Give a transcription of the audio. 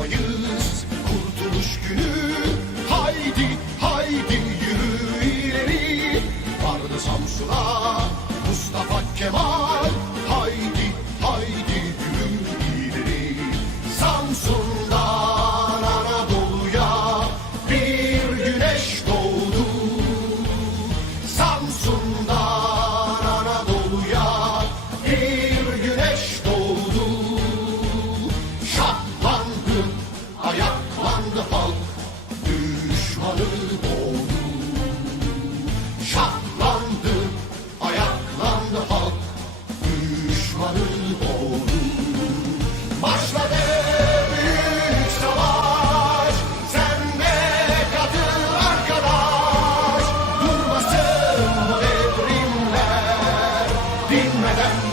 unutmayız kurtuluş günü. Haydi haydi yürü ileri. Vardı Samsun'a Mustafa Kemal. 네.